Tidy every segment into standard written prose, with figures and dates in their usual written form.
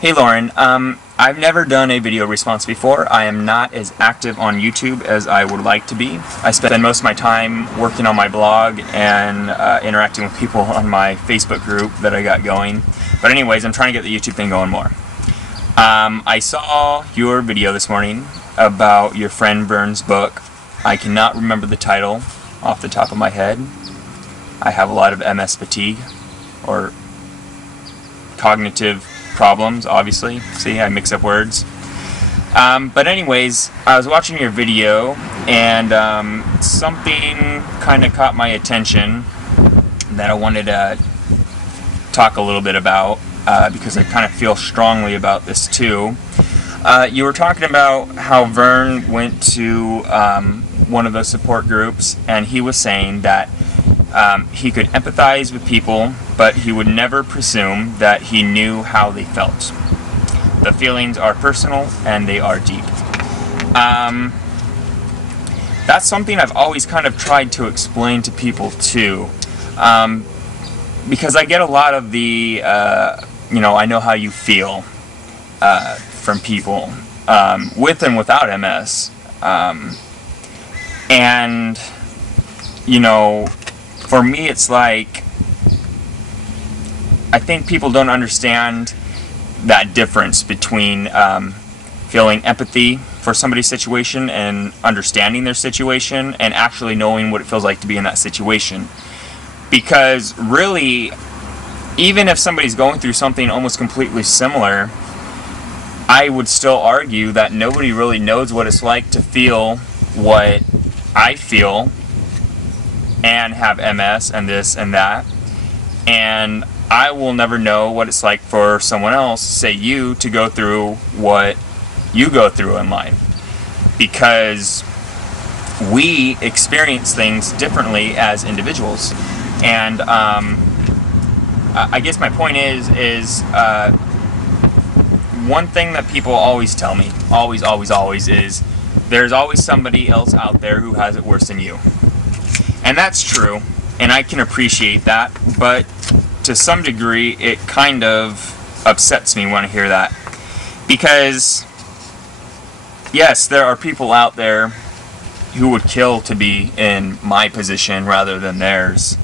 Hey Lauren, I've never done a video response before. I am not as active on YouTube as I would like to be. I spend most of my time working on my blog and interacting with people on my Facebook group that I got going. But anyways, I'm trying to get the YouTube thing going more. I saw your video this morning about your friend Vern's book. I cannot remember the title off the top of my head. I have a lot of MS fatigue, or cognitive problems, obviously. See, I mix up words. But anyways, I was watching your video and something kind of caught my attention that I wanted to talk a little bit about because I kind of feel strongly about this too. You were talking about how Vern went to one of those support groups, and he was saying that he could empathize with people, but he would never presume that he knew how they felt. The feelings are personal and they are deep. That's something I've always kind of tried to explain to people too, because I get a lot of the, I know how you feel from people with and without MS. And, for me, it's like, I think people don't understand that difference between feeling empathy for somebody's situation and understanding their situation and actually knowing what it feels like to be in that situation. Because really, even if somebody's going through something almost completely similar, I would still argue that nobody really knows what it's like to feel what I feel and have MS and this and that, and I will never know what it's like for someone else, say you, to go through what you go through in life, because we experience things differently as individuals. And I guess my point is one thing that people always tell me, always, is there's always somebody else out there who has it worse than you. And that's true, and I can appreciate that, but to some degree it kind of upsets me when I hear that. Because, yes, there are people out there who would kill to be in my position rather than theirs.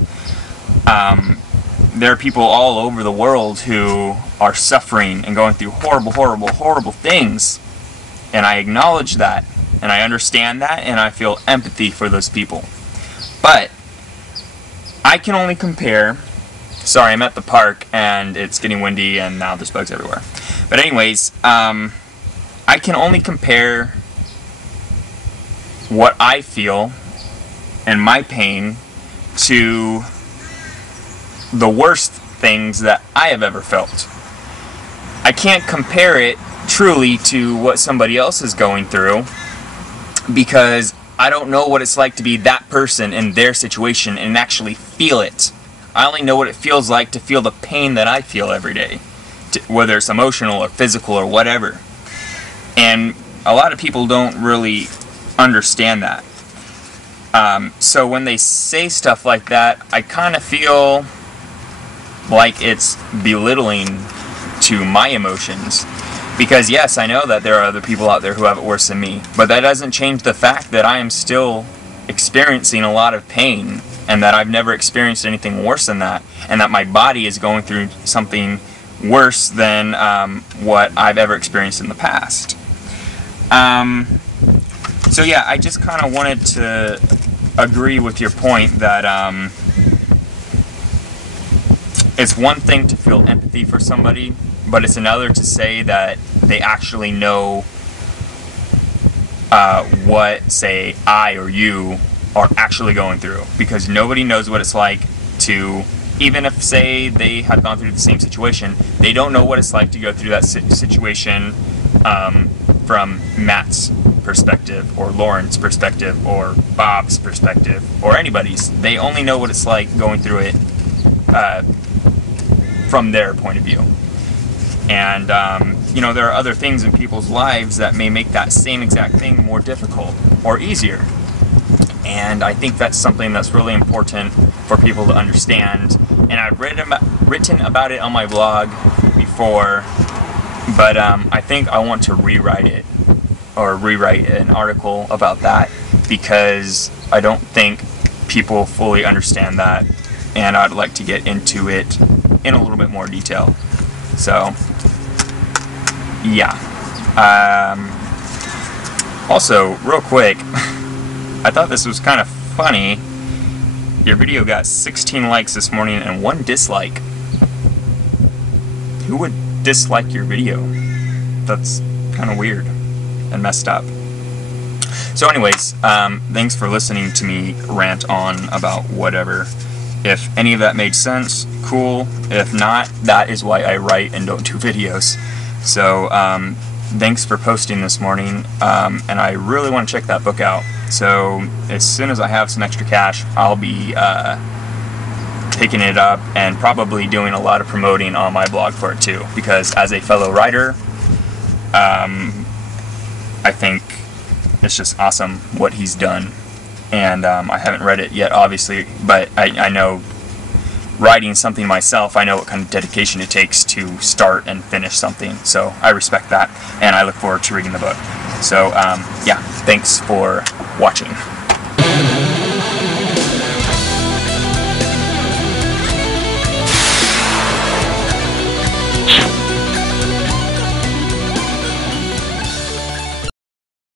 There are people all over the world who are suffering and going through horrible, horrible, horrible things. And I acknowledge that, and I understand that, and I feel empathy for those people. But I can only compare. Sorry, I'm at the park and it's getting windy and now there's bugs everywhere. But anyways, I can only compare what I feel and my pain to the worst things that I have ever felt. I can't compare it truly to what somebody else is going through, because I don't know what it's like to be that person in their situation and actually feel it. I only know what it feels like to feel the pain that I feel every day, whether it's emotional or physical or whatever. And a lot of people don't really understand that. So when they say stuff like that, I kind of feel like it's belittling to my emotions. Because yes, I know that there are other people out there who have it worse than me, but that doesn't change the fact that I am still experiencing a lot of pain, and that I've never experienced anything worse than that, and that my body is going through something worse than what I've ever experienced in the past. So yeah, I just kind of wanted to agree with your point that it's one thing to feel empathy for somebody, but it's another to say that they actually know what, say, I or you are actually going through. Because nobody knows what it's like to, even if, say, they have gone through the same situation, they don't know what it's like to go through that situation from Matt's perspective, or Lauren's perspective, or Bob's perspective, or anybody's. They only know what it's like going through it from their point of view. And, there are other things in people's lives that may make that same exact thing more difficult or easier. And I think that's something that's really important for people to understand. And I've written about it on my blog before, But I think I want to rewrite it, or rewrite an article about that, because I don't think people fully understand that, and I'd like to get into it in a little bit more detail. So, yeah. Also, real quick, I thought this was kind of funny. Your video got 16 likes this morning and 1 dislike. Who would dislike your video? That's kind of weird and messed up. So anyways, thanks for listening to me rant on about whatever. If any of that made sense, cool. If not, that is why I write and don't do videos. So thanks for posting this morning, and I really want to check that book out. So as soon as I have some extra cash, I'll be picking it up and probably doing a lot of promoting on my blog for it too, because as a fellow writer, I think it's just awesome what he's done. And I haven't read it yet, obviously, but I know, writing something myself, I know what kind of dedication it takes to start and finish something. So I respect that, and I look forward to reading the book. So yeah, thanks for watching.